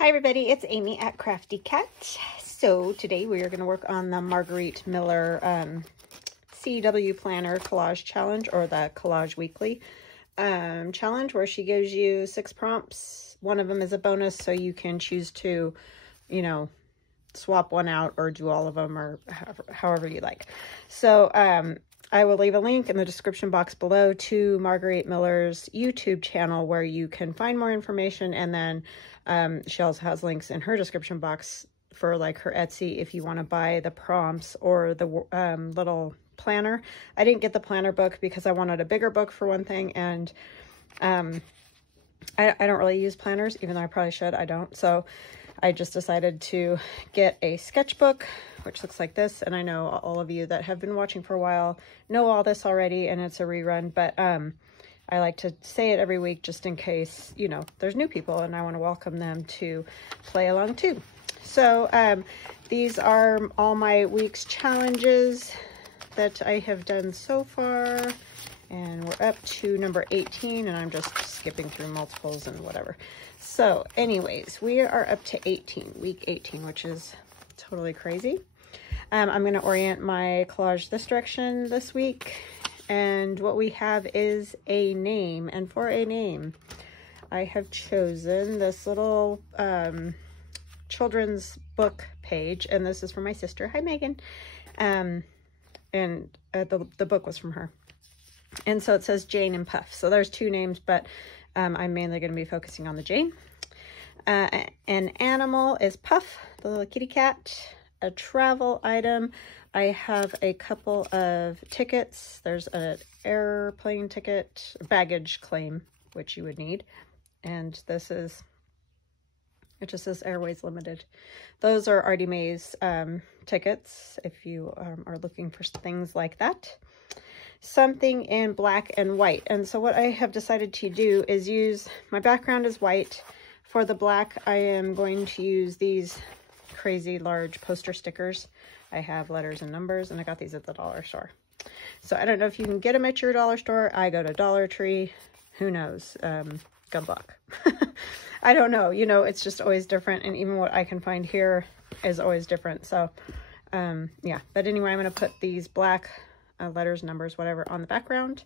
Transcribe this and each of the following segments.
Hi everybody, it's Amy at Crafty Cat. So today we are going to work on the Margarete Miller CW Planner Collage Challenge, or the Collage Weekly Challenge, where she gives you 6 prompts. One of them is a bonus, so you can choose to, you know, swap one out or do all of them, or however you like. So I will leave a link in the description box below to Margarete Miller's YouTube channel where you can find more information, and then she also has links in her description box for like her Etsy if you want to buy the prompts or the little planner. I didn't get the planner book because I wanted a bigger book for one thing, and I don't really use planners, even though I probably should. I don't. So I just decided to get a sketchbook, which looks like this. And I know all of you that have been watching for a while know all this already, and it's a rerun, but I like to say it every week just in case, you know, there's new people, and I want to welcome them to play along too. So these are all my week's challenges that I have done so far, and we're up to number 18, and I'm just skipping through multiples and whatever. So anyways, we are up to 18, week 18, which is totally crazy. I'm going to orient my collage this direction this week, and what we have is a name. And for a name, I have chosen this little children's book page, and this is from my sister. Hi, Megan. And the book was from her. And so it says Jane and Puff. So there's 2 names, but I'm mainly going to be focusing on the Jane. An animal is Puff, the little kitty cat. A travel item, I have a couple of tickets. There's an airplane ticket, baggage claim, which you would need. And this is, it just says Airways Limited. Those are Artie Mae's tickets if you are looking for things like that. Something in black and white. And so what I have decided to do is use, my background is white. For the black, I am going to use these crazy large poster stickers. I have letters and numbers, and I got these at the dollar store. So I don't know if you can get them at your dollar store. I go to Dollar Tree. Who knows? Good luck. I don't know. You know, it's just always different, and even what I can find here is always different. So yeah, but anyway, I'm going to put these black letters, numbers, whatever, on the background,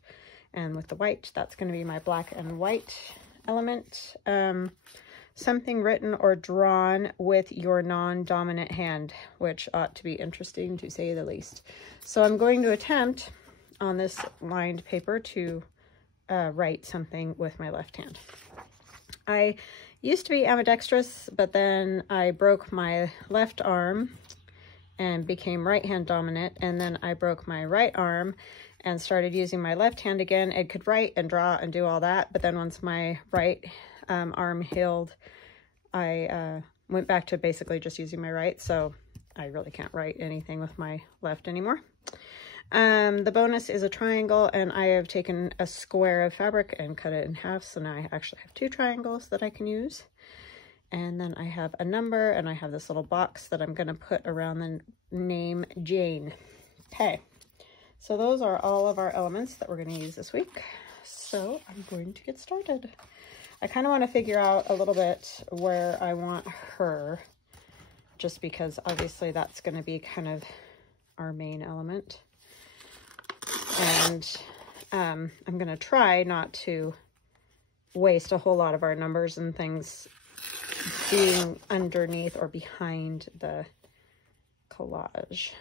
and with the white, that's going to be my black and white element. Something written or drawn with your non-dominant hand, which ought to be interesting to say the least. So I'm going to attempt on this lined paper to write something with my left hand. I used to be ambidextrous, but then I broke my left arm and became right hand dominant, and then I broke my right arm and started using my left hand again. It could write and draw and do all that, but then once my right arm healed, I went back to basically just using my right, so I really can't write anything with my left anymore. The bonus is a triangle, and I have taken a square of fabric and cut it in half, so now I actually have 2 triangles that I can use. And then I have a number, and I have this little box that I'm going to put around the name Jane. Okay, so those are all of our elements that we're going to use this week. So I'm going to get started. I kind of want to figure out a little bit where I want her, just because obviously that's going to be kind of our main element. And I'm going to try not to waste a whole lot of our numbers and things being underneath or behind the collage.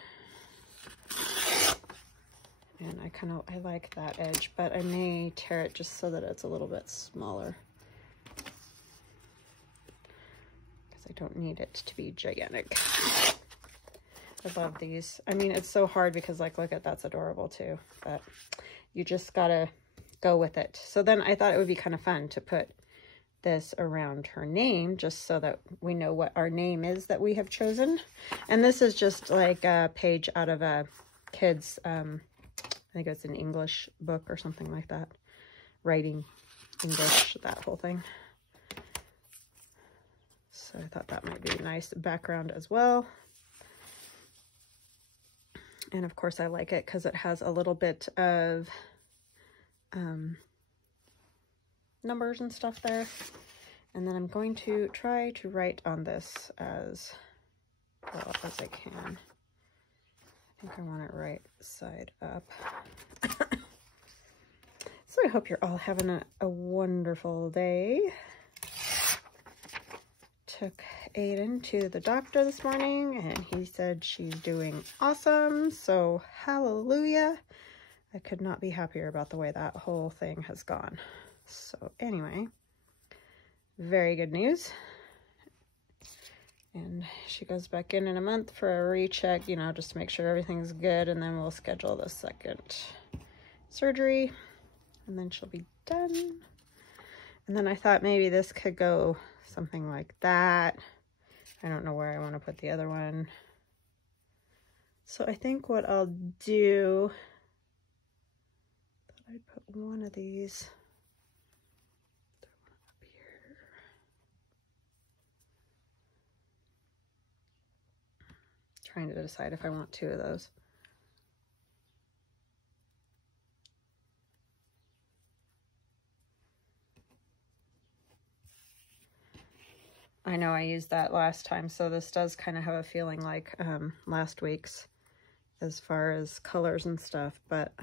And I like that edge, but I may tear it just so that it's a little bit smaller, because I don't need it to be gigantic. I love these. I mean, it's so hard because, like, look at, that's adorable too, but you just gotta go with it. So then I thought it would be kind of fun to put this around her name, just so that we know what our name is that we have chosen. And this is just like a page out of a kid's, I think it's an English book or something like that. Writing English, that whole thing. So I thought that might be a nice background as well. And of course I like it because it has a little bit of numbers and stuff there. And then I'm going to try to write on this as well as I can. I think I want it right side up. So I hope you're all having a wonderful day. Took Aiden to the doctor this morning and he said she's doing awesome. So hallelujah. I could not be happier about the way that whole thing has gone. So anyway, very good news. And she goes back in a month for a recheck, you know, just to make sure everything's good. And then we'll schedule the second surgery. And then she'll be done. And then I thought maybe this could go something like that. I don't know where I want to put the other one. So I think what I'll do, I'd put one of these up here. Trying to decide if I want two of those. I know I used that last time, so this does kind of have a feeling like last week's as far as colors and stuff, but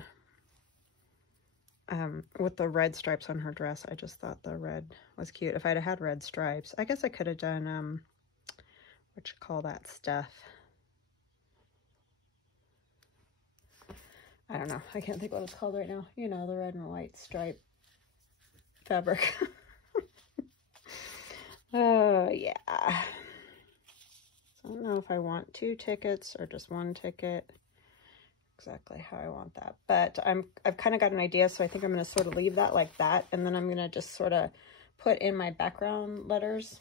with the red stripes on her dress, I just thought the red was cute. If I'd have had red stripes, I guess I could have done, what you call that stuff? I don't know. I can't think what it's called right now. You know, the red and white stripe fabric. Oh, yeah. So I don't know if I want 2 tickets or just 1 ticket. Exactly how I want that. But I've kind of got an idea, so I think I'm going to sort of leave that like that. And then I'm going to just sort of put in my background letters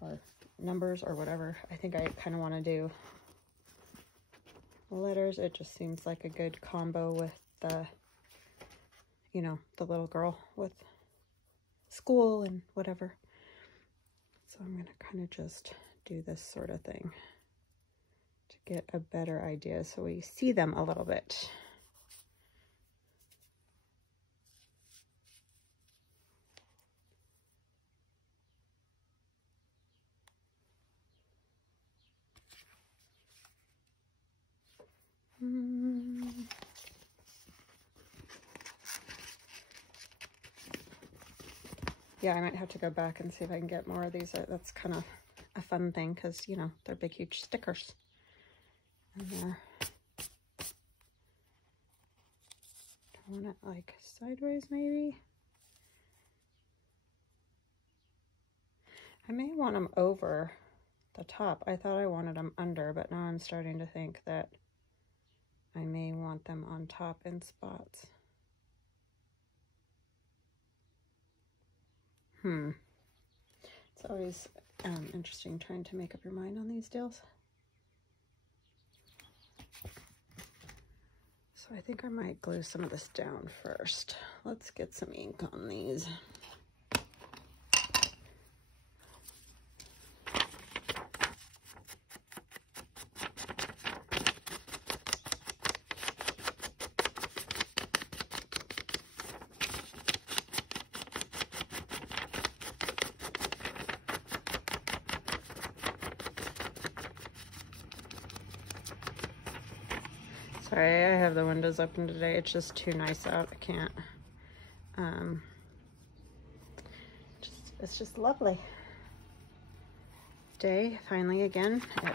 or numbers or whatever. I think I kind of want to do letters. It just seems like a good combo with the, you know, the little girl with school and whatever. So I'm going to kind of just do this sort of thing to get a better idea so we see them a little bit. Yeah, I might have to go back and see if I can get more of these. That's kind of a fun thing because, you know, they're big, huge stickers. And they're, I want it like sideways maybe. I may want them over the top. I thought I wanted them under, but now I'm starting to think that I may want them on top in spots. It's always interesting trying to make up your mind on these deals. So I think I might glue some of this down first. Let's get some ink on these. Sorry, I have the windows open today. It's just too nice out. I can't. It's just lovely. Day, finally again. The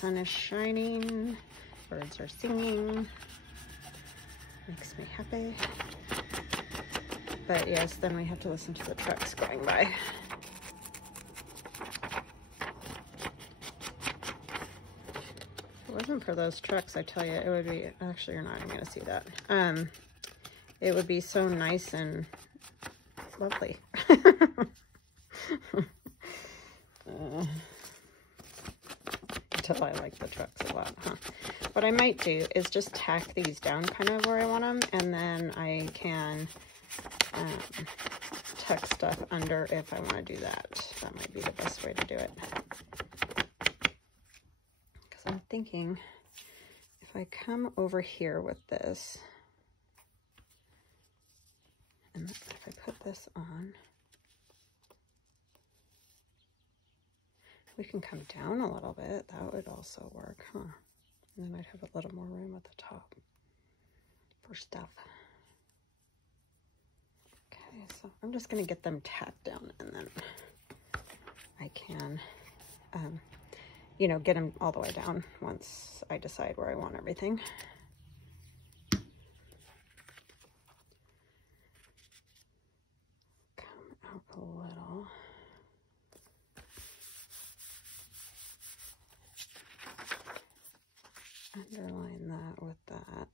sun is shining. Birds are singing. Makes me happy. But yes, then we have to listen to the trucks going by. If it wasn't for those trucks, I tell you, it would be, actually you're not even gonna see that. It would be so nice and lovely. Until I like the trucks a lot, huh? What I might do is just tack these down kind of where I want them, and then I can tuck stuff under if I want to do that. That might be the best way to do it. Because I'm thinking if I come over here with this, and if I put this on, We can come down a little bit. That would also work, huh? And then I'd have a little more room at the top for stuff. Okay, so I'm just going to get them tacked down, and then I can, you know, get them all the way down once I decide where I want everything. Come out a little. Underline that with that.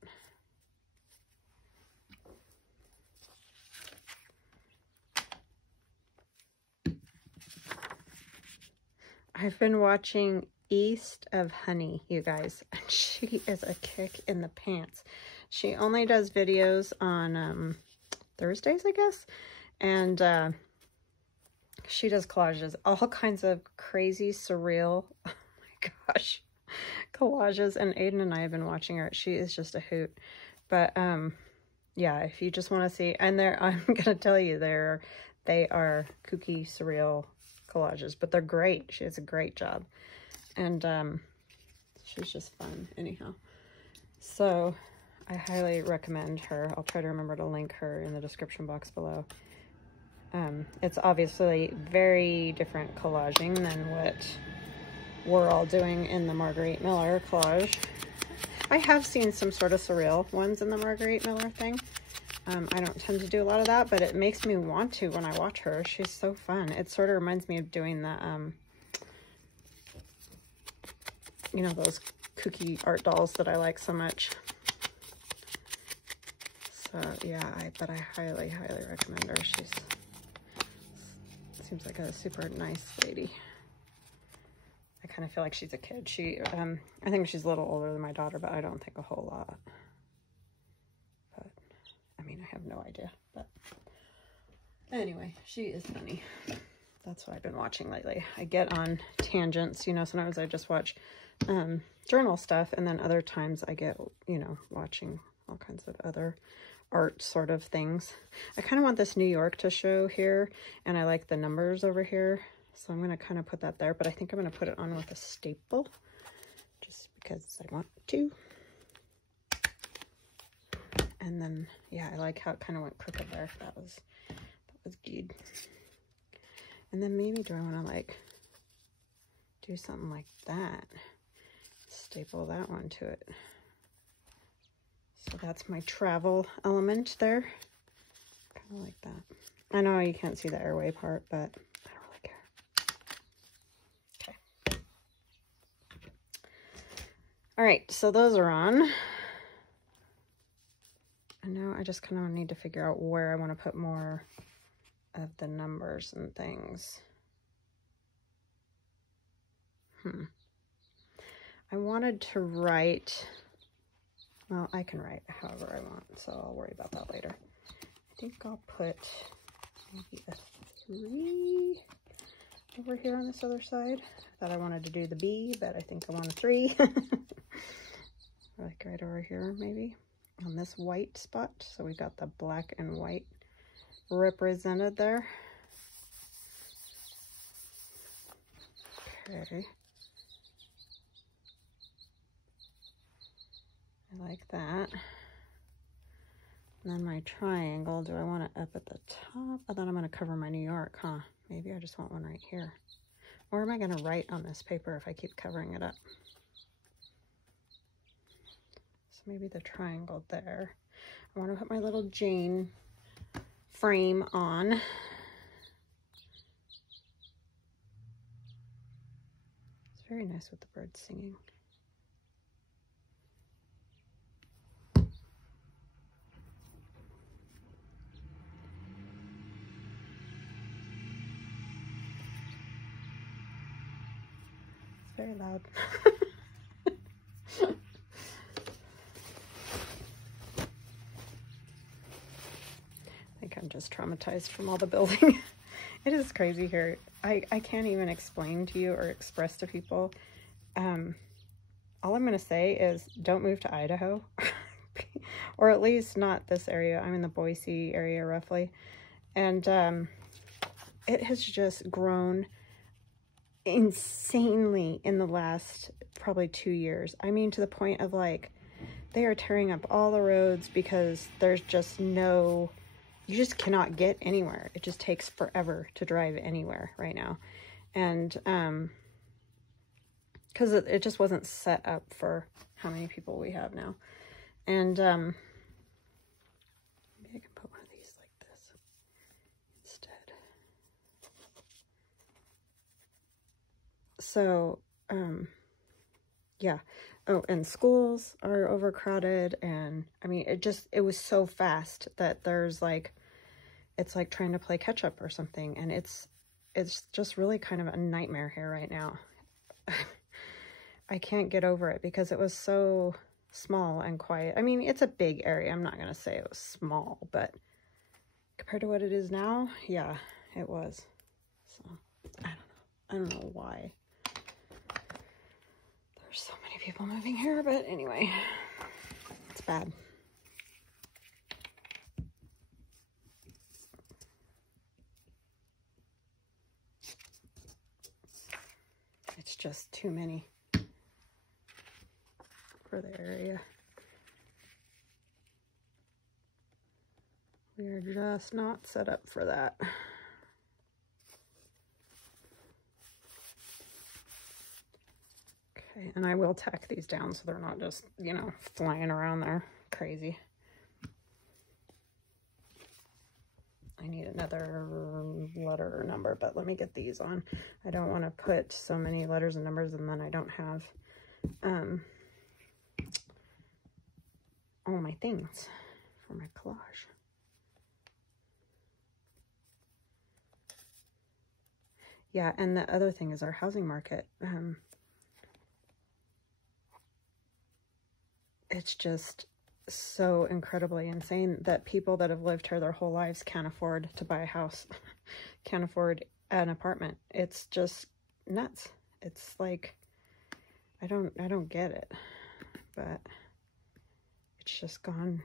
I've been watching East of Honey, you guys, and she is a kick in the pants. She only does videos on Thursdays, I guess, and she does collages, all kinds of crazy, surreal, oh my gosh, collages, and Aiden and I have been watching her. She is just a hoot. But yeah, if you just want to see, and I'm gonna tell you, they are kooky, surreal collages, but they're great. She does a great job, and she's just fun anyhow. So I highly recommend her. I'll try to remember to link her in the description box below. It's obviously very different collaging than what we're all doing in the Margarete Miller collage. I have seen some sort of surreal ones in the Margarete Miller thing. I don't tend to do a lot of that, but it makes me want to when I watch her. She's so fun. It sort of reminds me of doing the, you know, those kooky art dolls that I like so much. So yeah, but I highly, highly recommend her. She's seems like a super nice lady. I kind of feel like she's a kid. I think she's a little older than my daughter, but I don't think a whole lot. But I mean, I have no idea. But anyway, she is funny. That's what I've been watching lately. I get on tangents, you know, sometimes I just watch journal stuff, and then other times I get, you know, watching all kinds of other art sort of things. I kind of want this New York to show here, and I like the numbers over here, so I'm going to kind of put that there, but I think I'm going to put it on with a staple just because I want to. And then yeah, I like how it kind of went crooked there. That was good. And then maybe do I want to like do something like that, staple that one to it. So that's my travel element there. Kind of like that. I know you can't see the airway part, but I don't really care. Okay. All right, so those are on. And now I just kind of need to figure out where I want to put more of the numbers and things. I wanted to write, well, I can write however I want, so I'll worry about that later. I think I'll put maybe a 3 over here on this other side. I thought I wanted to do the B, but I think I want a 3. Like right over here, maybe, on this white spot. So we got the black and white represented there. Okay. I like that. And then my triangle, do I want it up at the top? I thought I'm going to cover my New York, huh? Maybe I just want one right here. Or am I going to write on this paper if I keep covering it up? So maybe the triangle there. I want to put my little Jane frame on. It's very nice with the birds singing. Very loud. I think I'm just traumatized from all the building. It is crazy here. I can't even explain to you or express to people. All I'm going to say is don't move to Idaho. Or at least not this area. I'm in the Boise area roughly. And it has just grown insanely in the last probably 2 years. I mean, to the point of like, they are tearing up all the roads because there's just no, you just cannot get anywhere. It just takes forever to drive anywhere right now. And, because it just wasn't set up for how many people we have now. And, maybe I can put one of these like this instead. So, yeah. Oh, and schools are overcrowded, and I mean, it was so fast that there's like, it's like trying to play catch up or something, and it's just really kind of a nightmare here right now. I can't get over it because it was so small and quiet. I mean, it's a big area. I'm not going to say it was small, but compared to what it is now, yeah, it was. So, I don't know why. There's so many people moving here, but anyway, it's bad. It's just too many for the area. We are just not set up for that. Okay, and I will tack these down so they're not just, you know, flying around there crazy. I need another letter or number, but let me get these on. I don't want to put so many letters and numbers and then I don't have all my things for my collage. Yeah, and the other thing is our housing market. It's just so incredibly insane that people that have lived here their whole lives can't afford to buy a house, can't afford an apartment. It's just nuts. It's like, I don't get it, but it's just gone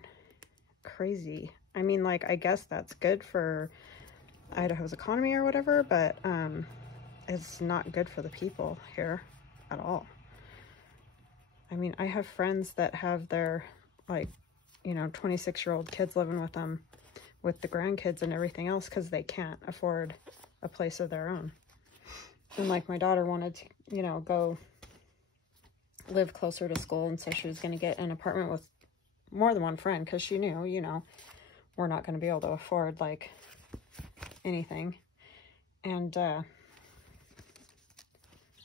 crazy. I mean, like, I guess that's good for Idaho's economy or whatever, but it's not good for the people here at all. I mean, I have friends that have their, like, you know, 26-year-old kids living with them, with the grandkids and everything else, because they can't afford a place of their own. And like, my daughter wanted to, you know, go live closer to school, and so she was going to get an apartment with more than one friend, because she knew, you know, we're not going to be able to afford, like, anything. And, I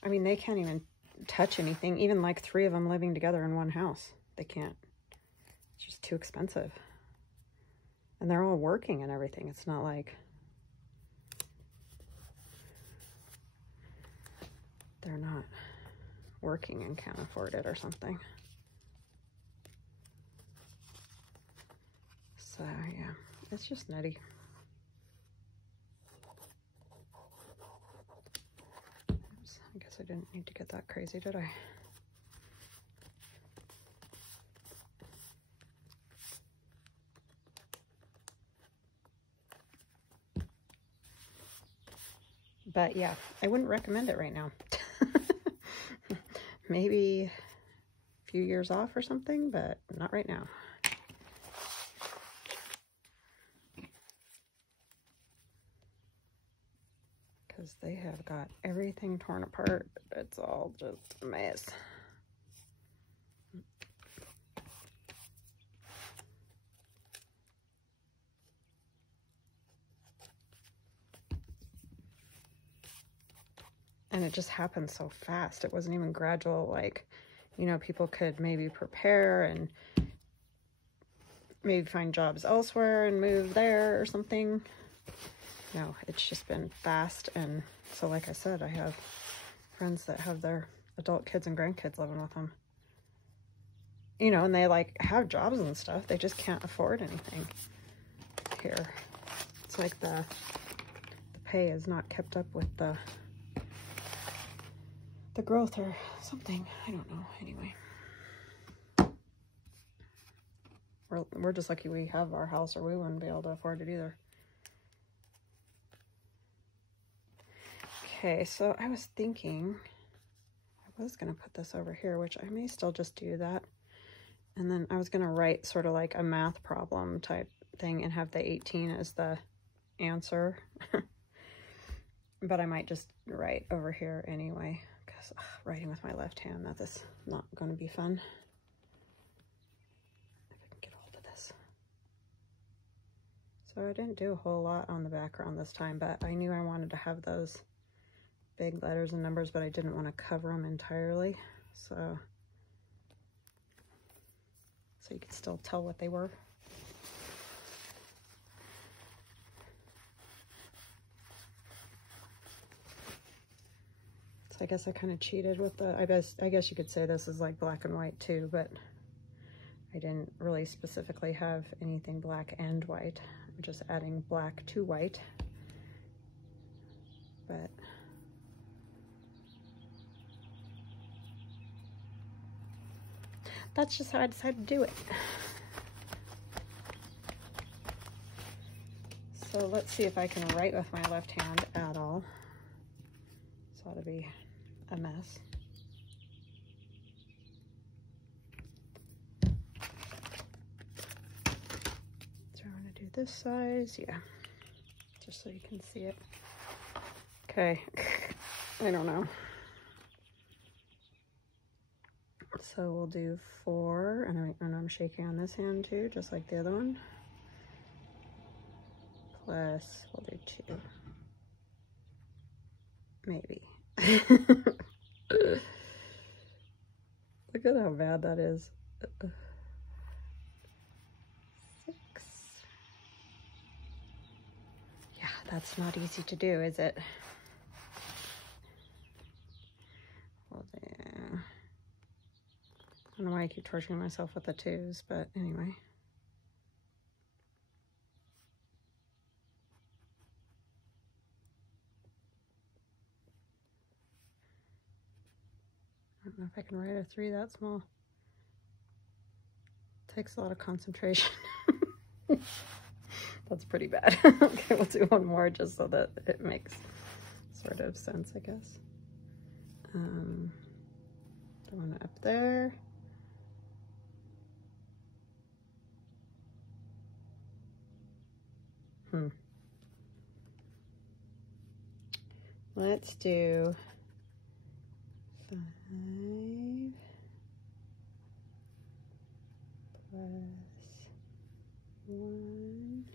mean, they can't even touch anything, even like 3 of them living together in one house. They can't. It's just too expensive. And they're all working and everything. It's not like they're not working and can't afford it or something. So yeah, it's just nutty. Oops, I guess I didn't need to get that crazy, did I? But yeah, I wouldn't recommend it right now. Maybe a few years off or something, but not right now. Because they have got everything torn apart. It's all just a mess. And it just happened so fast. It wasn't even gradual, like, you know, people could maybe prepare and maybe find jobs elsewhere and move there or something. No, it's just been fast. And so, like I said, I have friends that have their adult kids and grandkids living with them. You know, and they, like, have jobs and stuff. They just can't afford anything here. It's like the pay is not kept up with the growth or something. I don't know. Anyway, we're just lucky we have our house, or we wouldn't be able to afford it either. Okay, so I was thinking I was going to put this over here, which I may still just do that. And then I was going to write sort of like a math problem type thing and have the 18 as the answer. But I might just write over here anyway, because writing with my left hand, that is not going to be fun. If I can get hold of this. So I didn't do a whole lot on the background this time, but I knew I wanted to have those big letters and numbers, but I didn't want to cover them entirely. So you could still tell what they were. I guess I kind of cheated with the, I guess you could say this is like black and white too, but I didn't really specifically have anything black and white. I'm just adding black to white. But that's just how I decided to do it. So let's see if I can write with my left hand at all. So it'll be a mess. So I'm going to do this size, yeah, just so you can see it. Okay, I don't know. So we'll do 4, and I'm shaking on this hand too, just like the other one. Plus, we'll do 2. Maybe. Look at how bad that is. 6. Yeah, that's not easy to do, is it? Well, then, I don't know why I keep torturing myself with the 2s, but anyway. I don't know if I can write a 3 that small. It takes a lot of concentration. That's pretty bad. Okay, we'll do one more just so that it makes sort of sense, I guess. The one up there. Let's do 5 plus 1.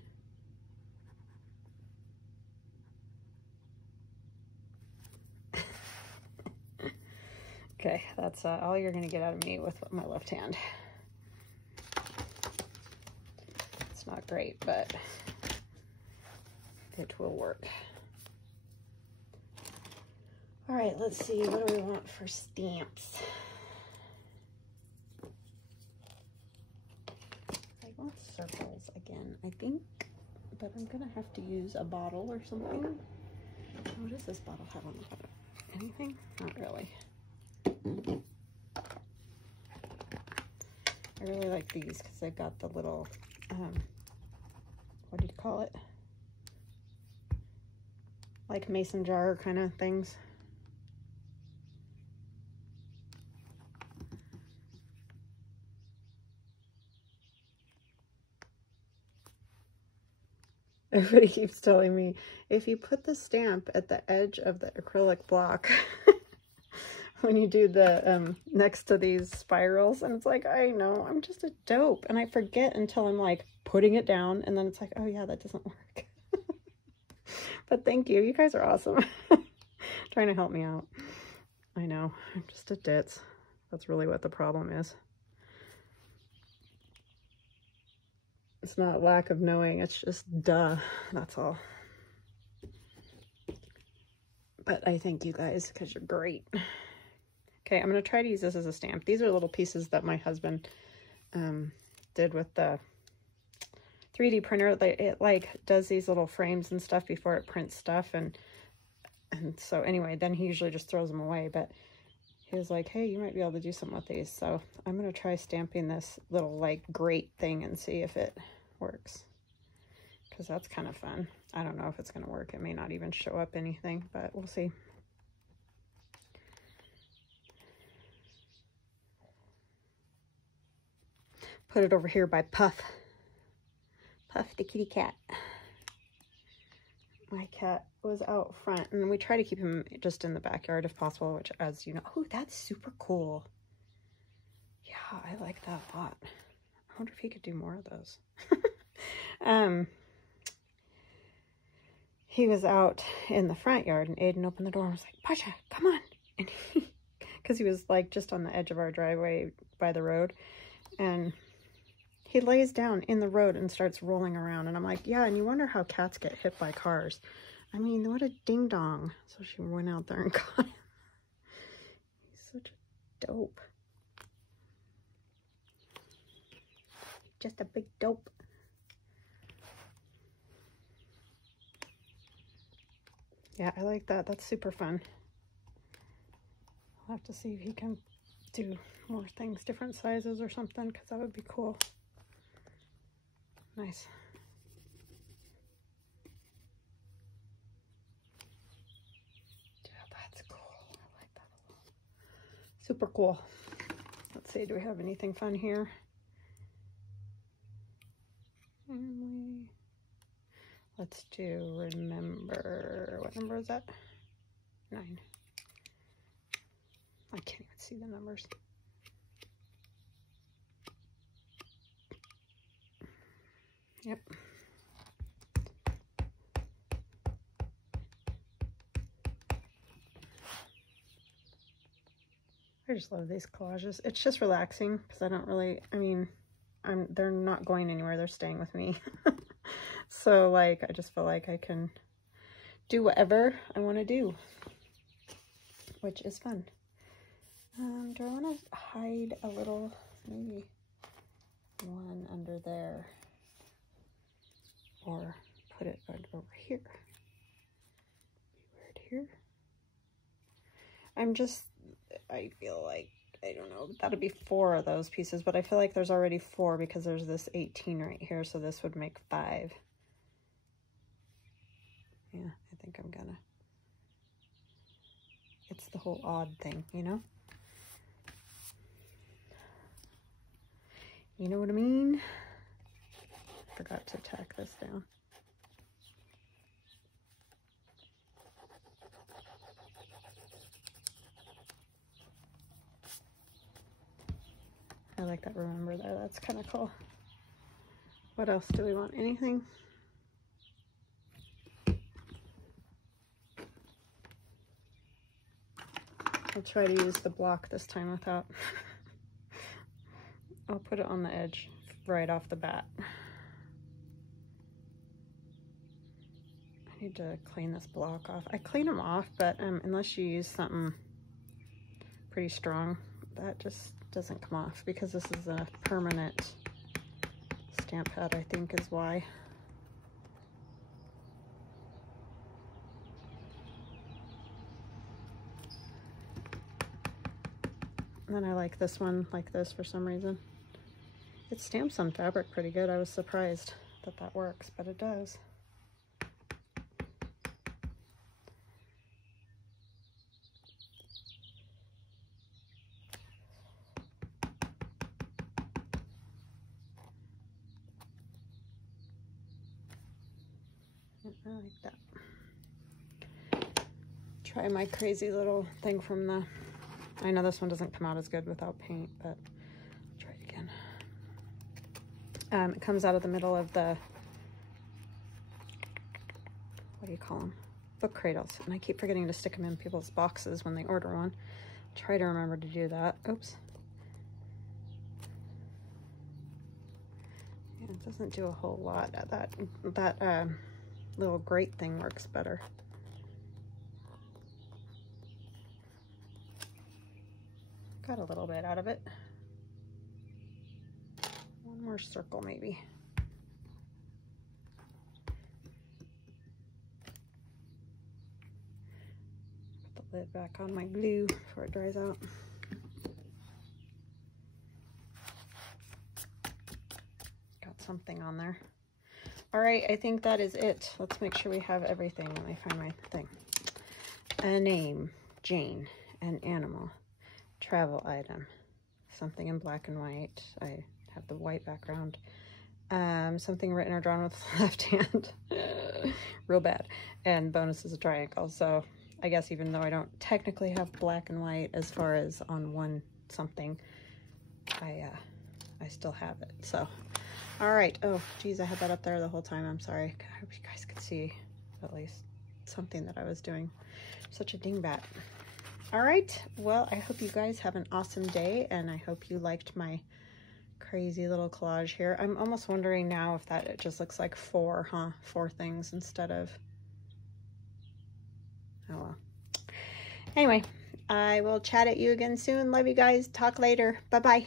Okay, that's all you're going to get out of me with my left hand. It's not great, but it will work. All right, let's see, what do we want for stamps? I want circles again, I think, but I'm gonna have to use a bottle or something. What does this bottle have on the bottom? Anything? Not really. I really like these because they've got the little, what do you call it? Like mason jar kind of things. Everybody keeps telling me, if you put the stamp at the edge of the acrylic block, when you do the, next to these spirals, and it's like, I know, I'm just a dope, and I forget until I'm like putting it down, and then it's like, oh yeah, that doesn't work. But thank you, you guys are awesome. Trying to help me out. I know, I'm just a ditz. That's really what the problem is. It's not lack of knowing, it's just duh, that's all. But I thank you guys because you're great. Okay, I'm going to try to use this as a stamp. These are little pieces that my husband did with the 3D printer. It like does these little frames and stuff before it prints stuff. And so anyway, then he usually just throws them away. But he was like, hey, you might be able to do something with these. So I'm going to try stamping this little like grate thing and see if it works. Because that's kind of fun. I don't know if it's going to work. It may not even show up anything, but we'll see. put it over here by Puff. Puff the kitty cat. My cat was out front, and we try to keep him just in the backyard if possible, which, as you know, oh, that's super cool. Yeah, I like that a lot. I wonder if he could do more of those. He was out in the front yard, and Aiden opened the door and was like, Pasha, come on. And because he was like just on the edge of our driveway by the road, and he lays down in the road and starts rolling around. And I'm like, yeah, and you wonder how cats get hit by cars. I mean, what a ding dong. So she went out there and got him. He's such a dope. Just a big dope. Yeah, I like that. That's super fun. I'll have to see if he can do more things, different sizes or something, because that would be cool. Nice. Yeah, that's cool. I like that a lot. Super cool. Let's see, do we have anything fun here? Family. Let's do remember. What number is that? 9. I can't even see the numbers. Yep. I just love these collages. It's just relaxing because I don't really, I mean, they're not going anywhere. They're staying with me. So like, I just feel like I can do whatever I want to do, which is fun. Do I want to hide a little, maybe one under there, or put it over here? Right here. I feel like, I don't know, that'll be 4 of those pieces, but I feel like there's already 4 because there's this 18 right here, so this would make 5. Yeah, I think I'm gonna. It's the whole odd thing, you know? You know what I mean? Forgot to tack this down. I like that remember there. That's kind of cool. What else do we want? Anything? I'll try to use the block this time without. I'll put it on the edge right off the bat. I need to clean this block off. I clean them off, but unless you use something pretty strong, that just doesn't come off, because this is a permanent stamp pad, I think is why. And then I like this one like this for some reason. It stamps on fabric pretty good. I was surprised that that works, but it does. I like that. Try my crazy little thing from the, I know this one doesn't come out as good without paint, but I'll try it again. It comes out of the middle of the, what do you call them? Book cradles. And I keep forgetting to stick them in people's boxes when they order one. Try to remember to do that. Oops. Yeah, it doesn't do a whole lot. That little grate thing works better. Got a little bit out of it. One more circle maybe. Put the lid back on my glue before it dries out. Got something on there. All right, I think that is it. Let's make sure we have everything when I find my thing. A name, Jane. An animal. Travel item. Something in black and white. I have the white background. Something written or drawn with the left hand. Real bad. And bonus is a triangle. So I guess even though I don't technically have black and white as far as on one something, I still have it. So, all right. Oh, geez, I had that up there the whole time. I'm sorry. I hope you guys could see at least something that I was doing. Such a dingbat. All right. Well, I hope you guys have an awesome day, and I hope you liked my crazy little collage here. I'm almost wondering now if that it just looks like 4 things instead of, oh well. Anyway, I will chat at you again soon. Love you guys. Talk later. Bye-bye.